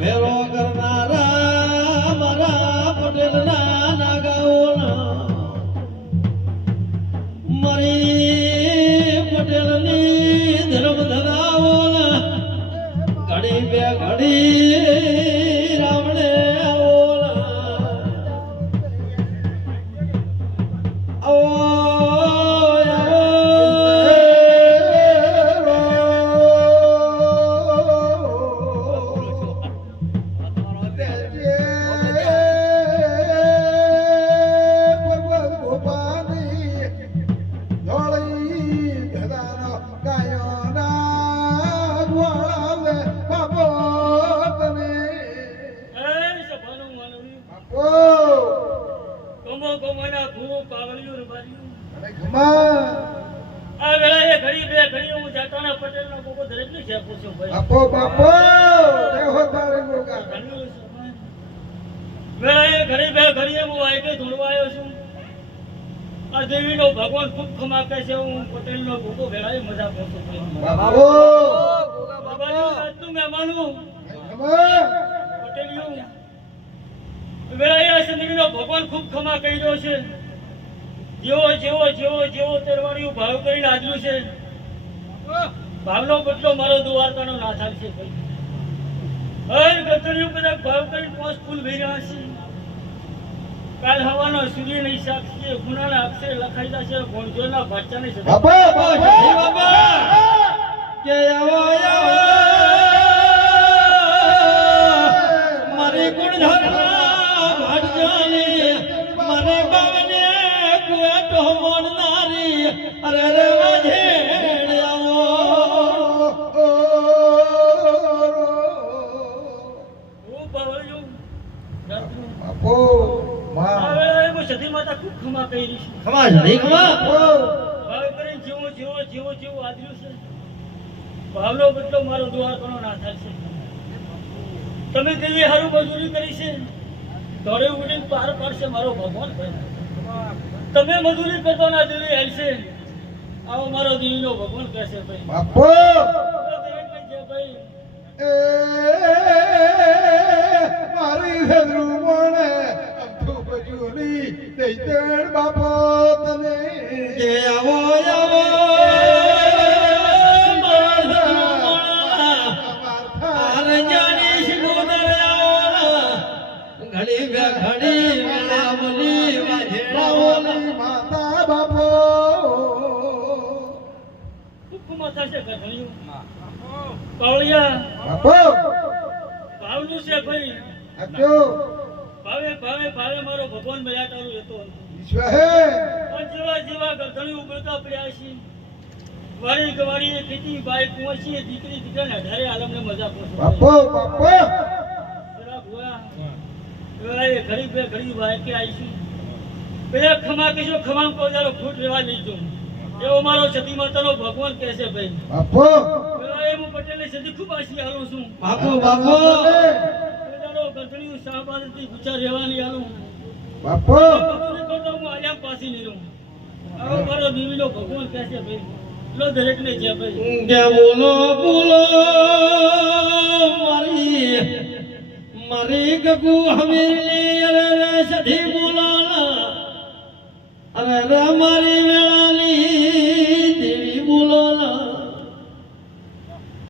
ભેરો કરનારા મારા પટેલના નાગાઓના મારી પટેલની ધર્મ ધરાઓના ઘડી બે ઘડી રાવણે ભગવાન ખૂબ ખમા કહે છે હું પટેલ નો ભૂકો ભેળાય મજા કરતો ભગવાન ખૂબ ખમા કહી રહ્યો છે જેવો જેવો જેવો જેવો તરવાડીઓ ભાવ કરીને આજલું છે ભાવનો બદલો મારો દ્વારકાનો ના થાય છે ભાઈ હર ગતરીઓ બધા ભાવ કરીને 5 ફૂલ ભરી રહ્યા છે કાલ હવાનો સૂર્ય નહીં સાક્ષી ગુનાના અક્ષરે લખાયેલા છે ગોંજોના ભાચાને છે બાપા કે આવો મારી ગુણધરના ભાટજાને મારે બાવને કુએટો મોડનારી અરે રે વાજેડ આવો ઓ બાવળ્યો બાપો સતી માતા ખૂબ ખમા કહી રહી છે ખમા જડી ખમા ભાવ કરીને જેવો જેવો જેવો જેવો આદર્યું છે ભાવનો બદલો મારો દ્વારકાનો ના થાય છે તમે કેવી હારું મજૂરી કરી છે દોડે ઉડીને પાર પાડશે મારો ભગવાન ભાઈ તમે મજૂરી કરતો ના દેવી હાલશે આવો મારો દેવીનો ભગવાન કહેશે ભાઈ બાપો ભાઈ મારી હદરું મોણે બજુલી દઈતેડ બાપો તને કે આવો આવો આરે જાની શિગોદર આવો ઘડી બે ઘડી વેલાવલી વાજેડાઓની માતા બાપો ખૂબ માતા છે ઘણ્યું કાળિયા બાપો ભાવનું છે ભાઈ આજો ભાવે ભાવે ભાવે મારો ભગવાન મયાટાળો હતો વિશ્વ હે પણ જેવા જેવા ગધણી ઉગળતા પડ્યા છે વારી ગવારી ખેતી બાઈ કુંવરસી દીકરી દીકરાને અઢારે આલમને મજા પહોંચો બાપો બાપો જરા ભુવા એવાય ઘડી બે ઘડી વાયકે આવીશું પેલા ખમા કહેશો ખમા કોજારો ફૂટ રહેવા નહીં દઉં એવો મારો સતી માતાનો ભગવાન કહે છે ભાઈ બાપો પેલા હું પટેલની સતી ખૂબ આશી આલું છું બાપો બાપો ગંધણીયું શાહબાદથી ગુચા રહેવાની આલું બાપો હું આયામ પાસી નહીં રહું આવો મારો દેવીનો ભગવાન કહે છે ભાઈ લો દરેકને છે ભાઈ કે બોલો બોલો મારી મારી ગગુ હમીરલી અરે સધી બોલાલા અરે રે મારી